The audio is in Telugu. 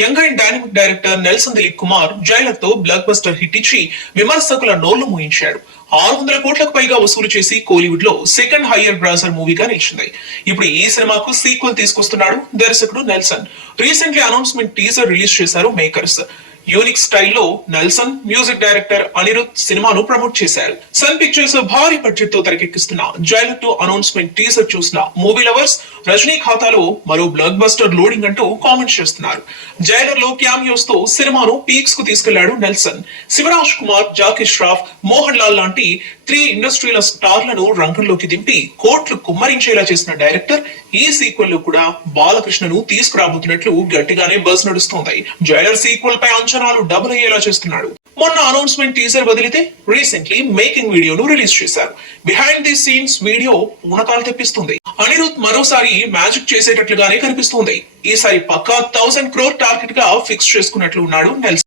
Young and dynamic director Nelson Dilip Kumar Jailer తో బ్లాక్ బస్టర్ హిట్ ఇచ్చి విమర్శకుల నోళ్లు మూయించాడు. 600 కోట్లకు పైగా వసూలు చేసి కోలీవుడ్ లో సెకండ్ హైయర్ గ్రాసర్ మూవీగా నిలిచింది. ఇప్పుడు ఈ సినిమాకు సీక్వెల్ తీసుకొస్తున్నాడు దర్శకుడు Nelson. Recently announcement teaser release చేశారు మేకర్స్. యూనిక్ స్టైల్లో నెల్సన్, మ్యూజిక్ డైరెక్టర్ అనిరుద్ సినిమాను ప్రమోట్ చేశారు. సన్ పిక్చర్స్ భారీ బడ్జెట్ తో తెరకెక్కిస్తున్న జైలర్ 2 అనౌన్స్మెంట్ టీజర్ చూసిన మూవీ లవర్స్ రజనీ ఖాతాలో మరో బ్లాక్ బస్టర్ లోడింగ్ అంటూ కామెంట్స్ చేస్తున్నారు. జైలర్ లో క్యామియోస్ తో సినిమాను పీక్స్ కు తీసుకెళ్లాడు నెల్సన్. శివరాజ్ కుమార్, జాకీ ష్రాఫ్, మోహన్ లాల్ లాంటి 3 ఇండస్ట్రీల స్టార్లను రంగంలోకి దింపి కోట్లు కుమ్మరించేలా చేసిన డైరెక్టర్ ఈ సీక్వెల్ లో కూడా బాలకృష్ణను తీసుకురాబోతున్నట్లు గట్టిగానే బజ్ నడుస్తోంది. జైలర్ సీక్వెల్ పై అంచనాలు డబుల్ అయ్యేలా చేస్తున్నాడు. మొన్న అనౌన్స్మెంట్ టీజర్ వదిలితే రీసెంట్లీ మేకింగ్ వీడియోను రిలీజ్ చేశారు. బిహైండ్ ది సీన్స్ వీడియో పూనకాలు తెప్పిస్తుంది. అనిరుద్ మరోసారి మ్యాజిక్ చేసేటట్లుగానే కనిపిస్తుంది. ఈసారి పక్కా 1000 crore టార్గెట్ గా ఫిక్స్ చేసుకున్నట్లు ఉన్నాడు నెల్సన్.